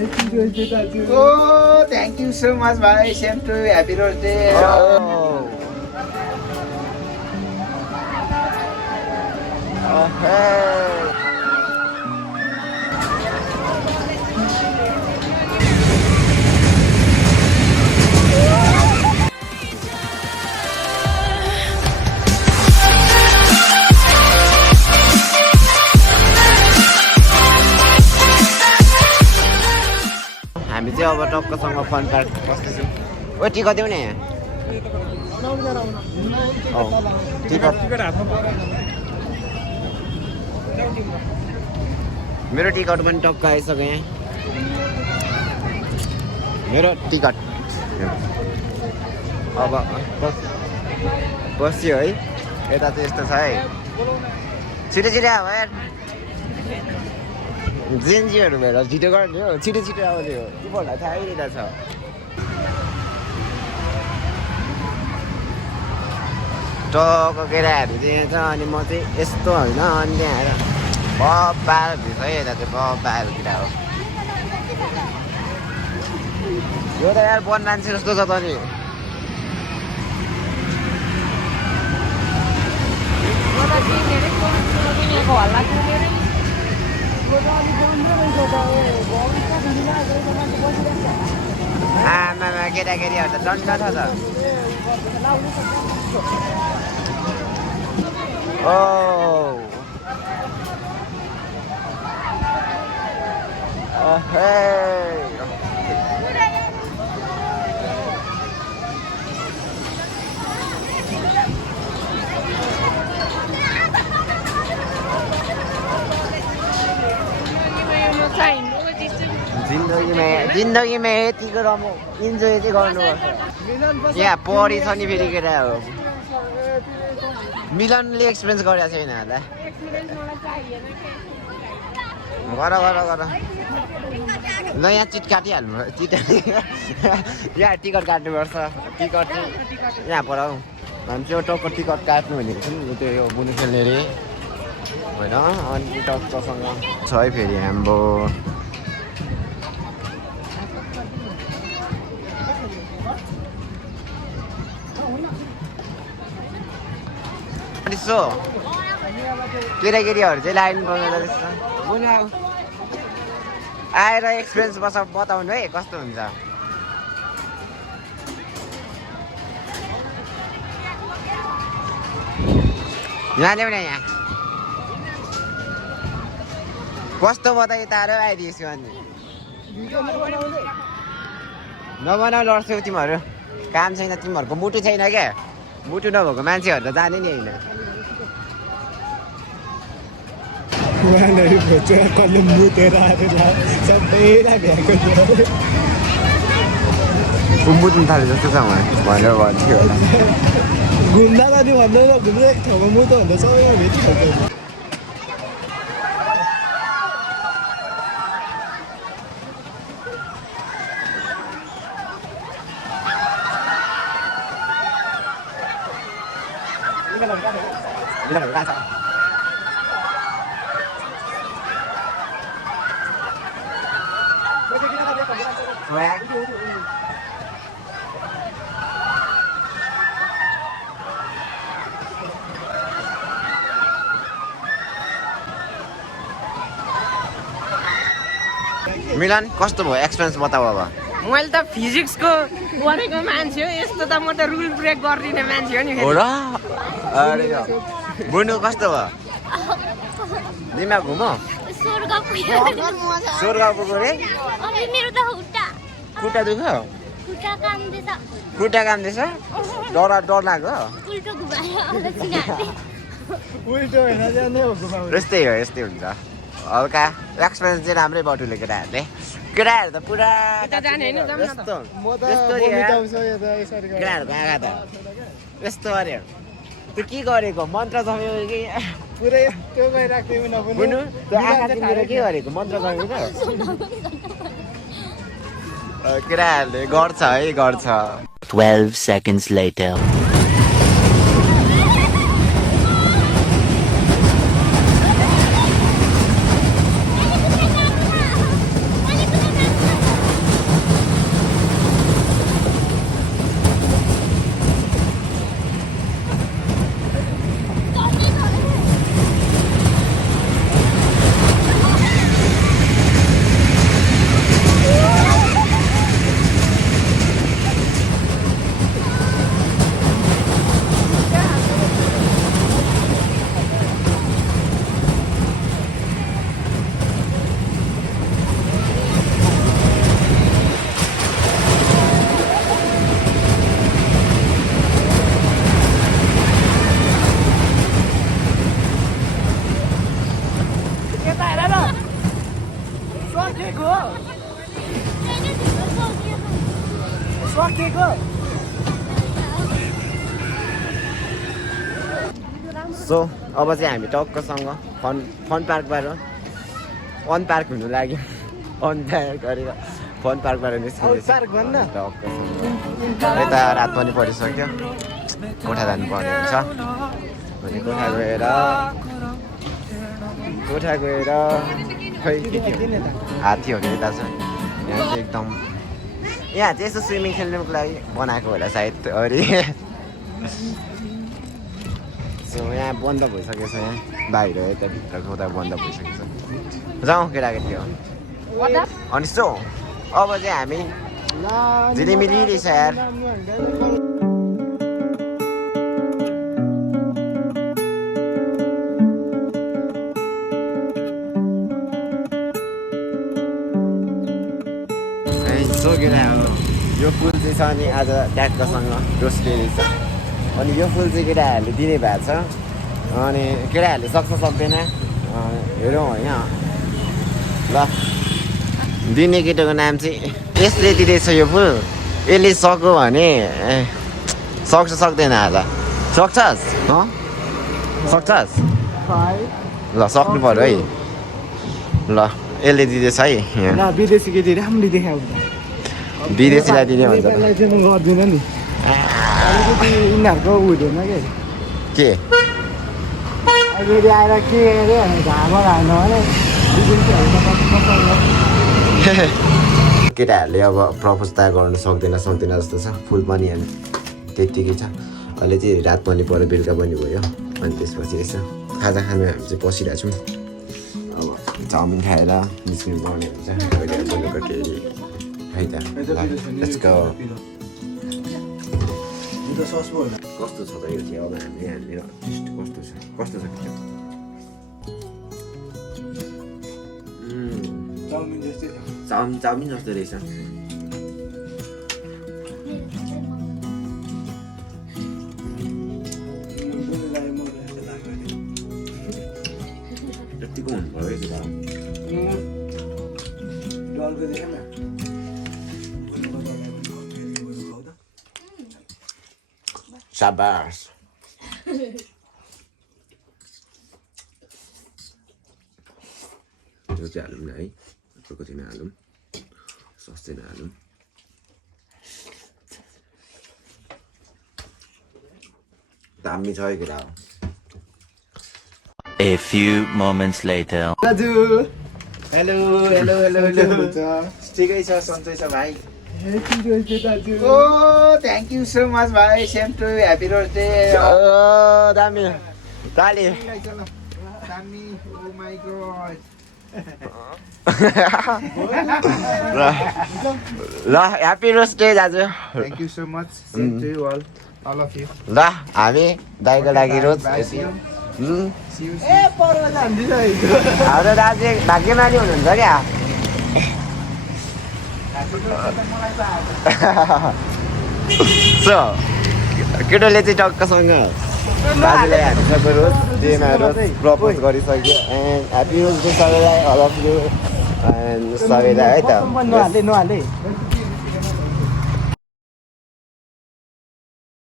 Oh, thank you so much, bhai. Same to you. Happy birthday. Oh. Hey. हामी चाहिँ अब टक्कसँग fun park बस्दैछौँ ओ ticket देऊ न यहाँ टिकट मेरो टिकट पनि टक्क आइसक्यो यहाँ मेरो टिकट अब बस्यो है यता चाहिँ यस्तो छ है छिटो छिटो अब यार जेन्जीहरू भएर छिटो गर्ने हो छिटो छिटो आउने हो तिमीहरूलाई थाहै रहेछ टक्क केटाहरू चाहिँ यहाँ छ अनि म चाहिँ यस्तो होइन अनि त्यहाँ आएर बब्बाएर भित्र है यता चाहिँ बब्बाएर केटा हो यो त यार वन मान्छे जस्तो छ त नि आमामा केटाकेटीहरू त डन्डा छ त ओ जिन्दगीमा यतिको राम्रो इन्जोय चाहिँ गर्नुपर्छ यहाँ पढी छ नि फेरि केटा हो मिलनले एक्सपिरियन्स गरेको छैन होला गर ल यहाँ चिट काटिहाल्नु यहाँ टिकट काट्नुपर्छ टिकट चाहिँ यहाँ पर हौ हामी चाहिँ टक्क टिकट काट्नु भनेको छौँ त्यो यो बुनु खेल्ने अरे होइन अनि टक्कसँग छ है फेरि हाम्रो यसो केटाकेटीहरू चाहिँ लाइन बनाउँदा रहेछ आएर एक्सपिरियन्स बताउनु है कस्तो हुन्छ यहाँ ल्याउन यहाँ कस्तो बताइ तारो आइदिएछु अनि नबनाउ लड्छौ तिमीहरू काम छैन तिमीहरूको मुटु छैन क्या मुटु नभएको मान्छेहरू त जाने नि होइन मुट्नु थाल्यो जस्तो छ भनेर भन्थ्यो घुम्दा जाने भन्दा घुम्दा एक ठाउँमा मुटु भन्दा सबैमा भेटिसक्यो मिलन कस्तो भयो एक्सपिरियन्स बताऊ अब मैले त फिजिक्सको गरेको मान्छे हो यस्तो त म त रुल ब्रेक गरिदिने मान्छे हो नि हो र अरे बुनु कस्तो भयो दिमाग घुमो स्वर्ग पुग्यो रे खुट्टा दुख खुट्टा काम्दैछ डर लाग्यो यस्तै हो यस्तै हुन्छ हल्का एक्सपिरियन्स चाहिँ राम्रै बटुले केटाहरूले केटाहरू त पुरा केटाहरूको आँखा त यस्तो अरे त्यो के गरेको मन्त्र जम्यो कि पुरै यस्तो गइराख्यो बुनु त्यो आँखा तिमीले के गरेको मन्त्र जम्यो त केटाहरूले गर्छ है गर्छ 12 seconds later सो अब चाहिँ हामी टक्कसँग फन पार्कबाट अन पार्क हुनु लाग्यो अन पार्क गरेर फन पार्कबाट निस्किँदैछ यता रात पनि परिसक्यो कोठा जानुपर्ने हुन्छ अनि कोठा गएर खै हात्तीहरू यता छ यहाँ चाहिँ एकदम यहाँ चाहिँ यसो स्विमिङ खेल्नुको लागि बनाएको होला सायद अरे सो यहाँ बन्द भइसकेको छ यहाँ बाहिर यता भित्रको उता बन्द भइसकेको छ जाउँ केटाकेटी हो अनि सो अब चाहिँ हामी झिलिमिली रहेछ यार सो केटाहरू यो फुल चाहिँ छ अनि आज ट्याक्कसँग रोस्टे रहेछ अनि यो फुल चाहिँ केटाहरूले दिने भएको छ अनि केटाहरूले सक्छ सक्दैन हेरौँ होइन ल दिने केटाको नाम चाहिँ यसले दिँदैछ यो फुल यसले सक्यो भने सक्छ सक्दैन होला सक्छस् सक्छस् ल सक्नु पर्यो है ल यसले दिँदैछ है विदेशी केटी राम्ररी देखाउ विदेशीलाई दिने भन्छ चाहिँ म गर्दिनँ नि अलिकति यिनीहरूको हुँदैन के अहिले आएर के अरे घाममा हाल्नु भने केटाहरूले अब प्रपोज त गर्नु सक्दैन जस्तो छ फुल पनि अनि त्यत्तिकै छ अहिले चाहिँ रात पनि पऱ्यो बेलुका पनि भयो अनि त्यसपछि यसो खाजा खानु हामी चाहिँ बसिरहेको छौँ अब चाउमिन खाएर निस्किनु पर्ने हुन्छ बोलेको केही है त लेट्स गो कस्तो छ त यो चाहिँ अब हामी यहाँनिर कस्तो छ चाउमिन जस्तो रहेछ यतिको हुनु पर्यो शाबास यो चाहिँ हालौँ न है कति नहालौँ सस्तै नहालौँ दामी छ केटा A few moments later. दाजु हेलो ठिकै छ सन्चै छ भाइ oh thank you so much भाइ सेम टु ह्याप्पी बर्थडे दामी ताली दामी ओ माइ गॉड ल ह्याप्पी बर्थडे दाजु thank you so much same to you all of you ल हामी दाइको लागि रोज हाम्रो दाजु भाग्यमानी हुनुहुन्छ क्या सो केटोले चाहिँ टक्कसँग दाजुलाई हामीसँग रोज डेमा रोज प्रपोज गरिसक्यो एन्ड ह्याप्पी रोज डे सबैलाई अल अफ यु एन्ड सबैलाई है त